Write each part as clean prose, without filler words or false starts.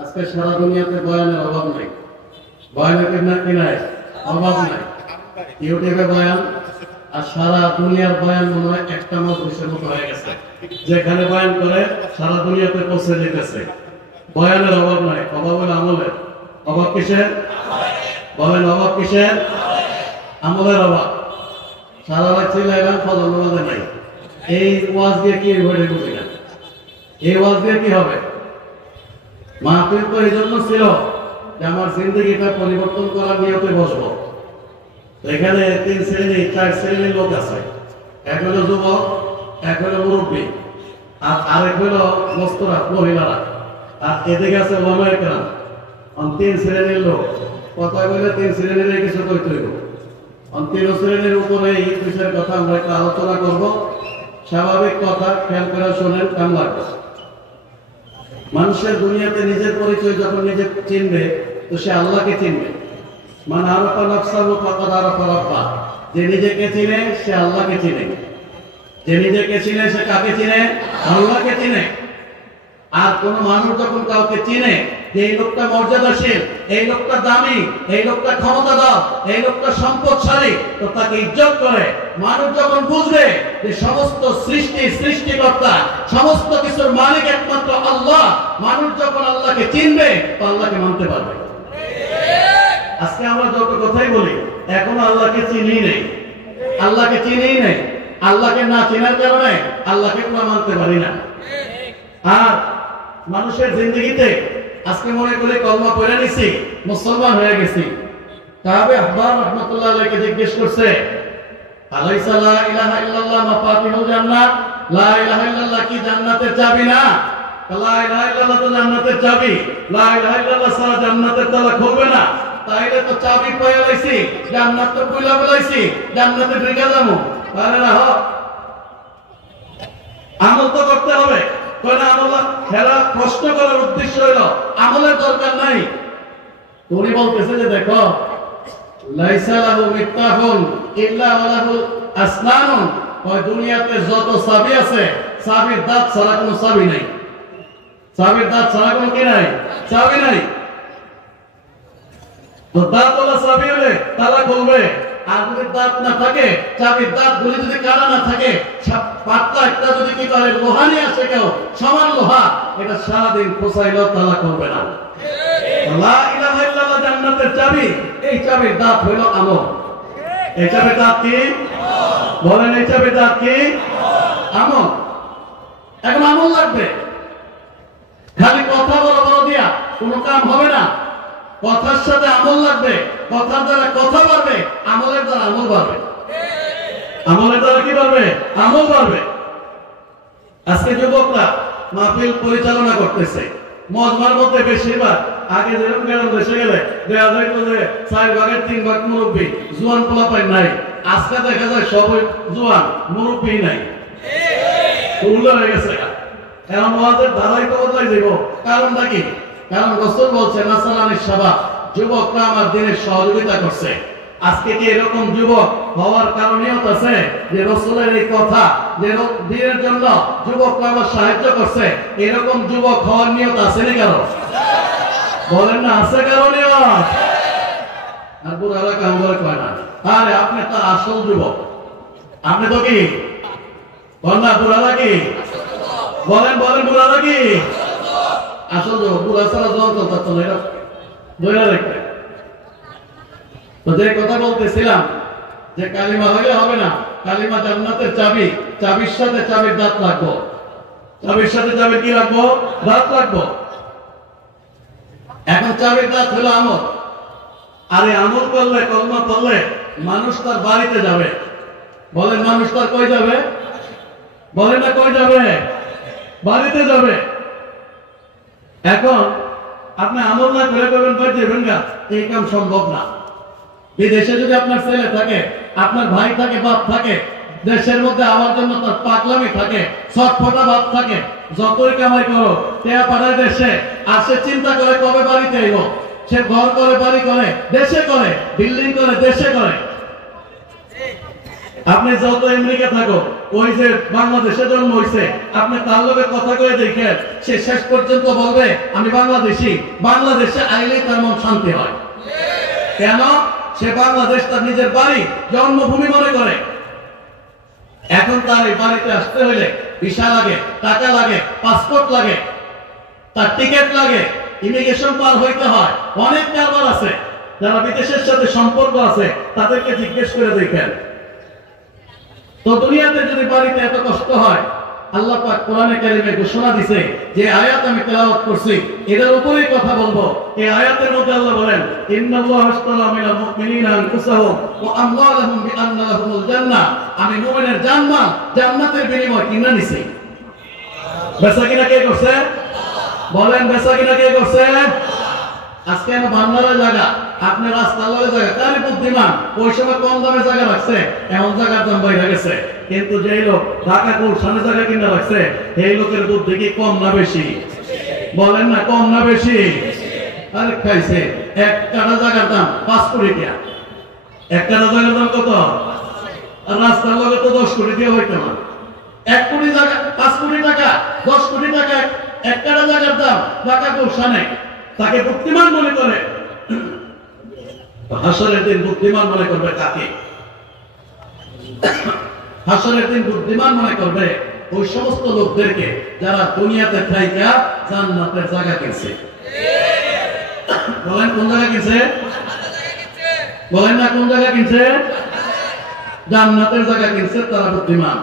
আজকে সারা দুনিয়াতে বয়ানের অভাব নাই, বয়ানের নাই অভাব নাই। ইউটিউবে বয়ান আর সারা দুনিয়ার বয়ান মনে হয় একটা মজলিসের মতো হয়ে গেছে, যেখানে বয়ান করে সারা দুনিয়াতে পৌঁছে যেতেছে। বয়ানের অভাব নাই, অভাব হলো আমলের। অভাব কিসের? বলেন অভাব কিসের? আমলের অভাব। সারা রাত চিল্লাইলাম, ফজর নামাজে নাই। এই ওয়াজ দিয়ে কি হবে বুঝি না। এই ওয়াজ দিয়ে কি হবে? মাহফিল তো এই জন্য ছিল যে আমার জিন্দগিটা পরিবর্তন করার নিয়তে বসবো। এখানে 3 শ্রেণী 4 শ্রেণীর লোক আছে। এক হলো যুবক, এক হলো মুরব্বী, আর আরেক হলো মস্তরাত মহিলারা, আর এদিকে আছে ওলামায়ে কেরাম। 3 শ্রেণীর লোক কথা বলে 3 শ্রেণীর কিছু কইতে হইব। 3 শ্রেণীর উপরে এই বিষয়ের কথা আমরা একটু আলোচনা করব। স্বাভাবিক কথা, খেয়াল করে শোনেন, কাম লাগবে। মানুষের দুনিয়াতে নিজের পরিচয় যখন নিজে চিনবে তো সে আল্লাহকে চিনবে। মানে আরাফা নাফসাহু ফাকাদ আরাফা রাব্বাহ। যে নিজেকে চিনে সে আল্লাহকে চিনে। যে নিজেকে চিনে সে কাকে চিনে? আল্লাহকে চিনে। আর কোন মানুষ যখন কাউকে চিনে যে এই লোকটা মর্যাদাশীল, এই লোকটা দামি, এই লোকটা ক্ষমতাধর, এই লোকটা সম্পদশালী, তো তাকে ইজ্জত করে। মানুষ যখন বুঝবে যে সমস্ত সৃষ্টিকর্তা, সমস্ত কিছুর মালিক একমাত্র আল্লাহ, মানুষ যখন আল্লাহকে চিনবে তো আল্লাহকে মানতে পারবে। আজকে আমরা যত কথাই বলি এখনো আল্লাহকে চিনি নেই, আল্লাহকে চিনি নেই। আল্লাহকে না চেনার কারণে আল্লাহকে আমরা মানতে পারি না। আর মানুষের জিন্দগিতে আজকে মনে করে কলমা পড়ে নিছি, মুসলমান হয়ে গেছি। কাবে আহবার রাহমাতুল্লাহ আলাইহি জিজ্ঞেস করছে, আলাইসা লা ইলাহা ইল্লাল্লাহ মাফাতিহুল জান্নাত? লা ইলাহা ইল্লাল্লাহ কি জান্নাতের চাবি না? লা ইলাহা ইল্লাল্লাহ তো জান্নাতের চাবি। লা ইলাহা ইল্লাল্লাহ ছাড়া জান্নাতের তালা খুলবে না। তাইলে তো চাবি পেয়ে লাইছি, জান্নাত তো কইলা বলাইছি, জান্নাতে ঢুকে যাবো। আরে না, আমল তো করতে হবে। খেলা প্রশ্ন করার উদ্দেশ্য হলো আমলের দরকার নাই। উনি বলতেছে যে দেখো, লাইসা লাহু মিফতাহুন ইল্লা ওয়ালাহু আসনানুন। ওই দুনিয়াতে যত চাবি আছে, চাবির দাঁত ছাড়া কোনো চাবি নাই। চাবির দাঁত ছাড়া কোনো কি নাই? চাবি নাই। তো দাঁতওয়ালা চাবি হলে তালা খুলবে। আর যদি দাঁত না থাকে, চাবির দাঁত গুলি যদি কাটা না থাকে, পাতলা একটা যদি কি করে লোহা নিয়ে আসে কেউ, সমান লোহা, এটা সারাদিন খোঁচাইলেও তালা করবে না। লা ইলাহা ইল্লাল্লাহ জান্নাতের চাবি। এই চাবির দাঁত হইল আমল। এই চাবির দাঁত কি? বলেন, এই চাবির দাঁত কি? আমল। এখন আমল লাগবে। খালি কথা বড় বড় দিয়া কোনো কাম হবে না। কথার সাথে আমল লাগবে। কথার দ্বারা কথা বাড়বে, আমলের দ্বারা আমল বাড়বে। আমলের দ্বারা কি বাড়বে? আমল বাড়বে। আজকে যুবকরা মাহফিল পরিচালনা করতেছে, মজমার মধ্যে বেশিরভাগ আগে যেরকম গেলাম দেশে গেলে দেখা যায় তো যে 4 ভাগের 3 ভাগ মুরব্বী, জোয়ান পোলাপাই নাই। আজকে দেখা যায় সবই জোয়ান, মুরব্বী নাই। উল্টো হয়ে গেছে। এখন ওয়াজের ধারাই তো বদলাই যাব। কারণটা কি? কারণ রাসূল বলছেন নাসালানিস শাবাব, যুবকরা আমার দিনের সহযোগিতা করছে। আজকে কি এরকম যুবক হওয়ার কারণেও আছে যে রাসূলের এই কথা যে দিনের জন্য যুবকরা আমার সাহায্য করছে, এরকম যুবক হওয়ার নিয়ত আছে না কারো? বলেন না, আছে কারো নিয়ত? আর বুড়ারা কাম করে কয় না, আরে আপনি তো আসল যুবক। আপনি তো কি বলেন না, বুড়ারা কি বলেন? বলেন, বুড়ারা কি আসল যুবক? বুড়া ছাড়া জোয়ান চলতে চলে, এটা ধরে রাখবে। তো যে কথা বলতেছিলাম যে কালিমা হইলে হবে না, কালিমা জান্নাতের চাবি। চাবির সাথে চাবির দাঁত লাগবো। চাবির সাথে চাবির কি রাখবো? দাঁত রাখবো। এখন চাবির দাঁত হলো আমল। আরে আমল করলে, কলমা পড়লে মানুষ তার বাড়িতে যাবে। বলেন, মানুষ তার কই যাবে? বলেন না, কই যাবে? বাড়িতে যাবে। এখন আপনি আমল না করে করবেন ভাই যাবেন গা, এই কাম সম্ভব না। বিদেশে যদি আপনার ছেলে থাকে, আপনার ভাই থাকে, বাপ থাকে, দেশের মধ্যে আমার জন্য তার পাগলামি থাকে, ছটফটা ভাব থাকে, যতই কামাই করো টেয়া পাড়ায় দেশে আর সে চিন্তা করে কবে বাড়িতে আইব। সে ঘর করে, বাড়ি করে, দেশে করে, বিল্ডিং করে, দেশে করে। আপনি যত আমেরিকা থাকো, ওই যে বাংলাদেশে জন্ম হয়েছে, আপনি তার লোকের কথা কয়ে দেখেন, সে শেষ পর্যন্ত বলবে আমি বাংলাদেশি। বাংলাদেশে আইলেই তার মন শান্তি হয়। কেন? সে বাংলাদেশ তার নিজের বাড়ি, জন্মভূমি মনে করে। এখন তার এই বাড়িতে আসতে হইলে ভিসা লাগে, টাকা লাগে, পাসপোর্ট লাগে, তার টিকিট লাগে, ইমিগ্রেশন পার হইতে হয়, অনেক কারবার আছে। যারা বিদেশের সাথে সম্পর্ক আছে তাদেরকে জিজ্ঞেস করে দেখেন। তো দুনিয়াতে যদি বাড়িতে এত কষ্ট হয়, আল্লাহ পাক কোরআনে কারিমে ঘোষণা দিয়েছে, যে আয়াত আমি তেলাওয়াত করছি এটার উপরেই কথা বলবো। এই আয়াতের মধ্যে আল্লাহ বলেন, ইন্নাল্লাহা আশতারা মিনাল মুমিনিনা আনফুসাহুম ওয়া আমওয়ালাহুম বিআন্না লাহুমুল জান্নাহ। আমি মুমিনের জানমাল জান্নাতের বিনিময়ে কিনে নিছি। বেচাকিনা কে করছে? বলেন, বেচাকিনা কে করছে? আজকে আমি বাংলার জায়গা, আপনি রাস্তার জায়গা, কারি বুদ্ধিমান ওই সময় কম দামে জায়গা রাখছে, এমন জায়গার দাম বাইরে গেছে। কিন্তু যেই লোক ঢাকা গুলশানে জায়গা কিনে রাখছে, এই লোকের বুদ্ধি কি কম না বেশি? বলেন না, কম না বেশি? আরে খাইছে এক কাটা জায়গার দাম 5 কোটি টাকা। এক কাটা জায়গার দাম কত? আর রাস্তার লগে তো 10 কোটি দিয়ে হইতো না। 1 কোটি জায়গা 5 কোটি টাকা, 10 কোটি টাকা এক কাটা জায়গার দাম ঢাকা গুলশানে। তাকে বুদ্ধিমান মনে করে। হাসরের দিন বুদ্ধিমান মনে করবে কাকে? হাসরের দিন বুদ্ধিমান মনে করবে ওই সমস্ত লোকদেরকে যারা দুনিয়াতে থাইকা জান্নাতের জায়গা কিনছে। বলেন কোন জায়গা কিনছে? বলেন না কোন জায়গা কিনছে? জান্নাতের জায়গা কিনছে, তারা বুদ্ধিমান।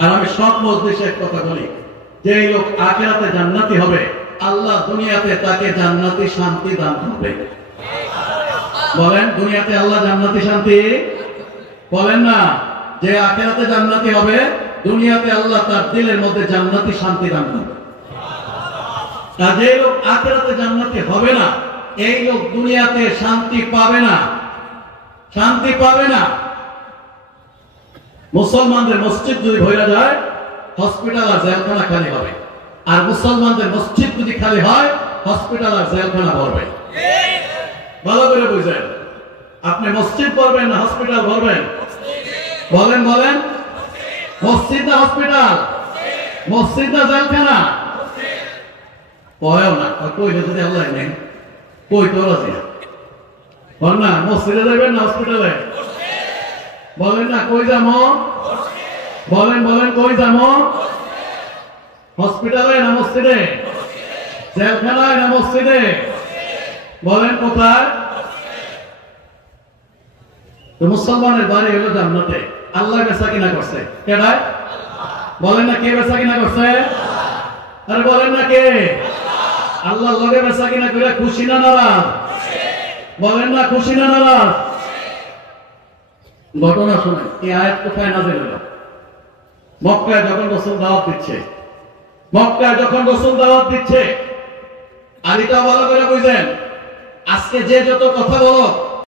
আর আমি সব মজলিসে এক কথা বলি, যে লোক আখিরাতে জান্নাতি হবে, আল্লাহ দুনিয়াতে তাকে জান্নাতি শান্তি দান করবে। বলেন, দুনিয়াতে আল্লাহ জান্নাতি শান্তি, বলেন না, যে আখিরাতে জান্নাতি হবে, দুনিয়াতে আল্লাহ তার দিলের মধ্যে জান্নাতি শান্তি দান করবে। আর যে লোক আখিরাতে জান্নাতি হবে না, এই লোক দুনিয়াতে শান্তি পাবে না, শান্তি পাবে না। মুসলমানদের মসজিদ যদি ভরে যায়, হসপিটাল আর জেলখানা খালি হবে। আর মুসলমানদের মসজিদ যদি খালি হয়, হসপিটাল আর জেলখানা ভরবে। ভালো করে বুঝেন, আপনি মসজিদ ভরবেন না হসপিটাল ভরবেন? বলেন বলেন, মসজিদ না হসপিটাল? মসজিদ না জেলখানা? কয়ও না, কইলে যদি আল্লাহ নেই, কই তো রাজি না। বল না, মসজিদে যাবেন না হসপিটালে? বলেন না, কই যাবো? বলেন বলেন, কই যাবো? হসপিটালে না মসজিদে? জেলখানায় না মসজিদে? বলেন কোথায়? তো মুসলমানের বাড়ি হলো জান্নাতে। আল্লাহ বেচা কিনা করছে কেডা? বলেন না, কে বেচা কিনা করছে? আরে বলেন না, কে? আল্লাহ লগে বেচা কিনা করে খুশি না নারাজ? বলেন না, খুশি না নারাজ? ঘটনা শুনে এই আয়াত কোথায় নাযিল হলো? মক্কায় যখন রাসূল দাওয়াত দিচ্ছে, মক্কায় যখন রাসূল দাওয়াত দিচ্ছে, আলীটা ভালো করে বুঝেন, আজকে যে যত কথা বলো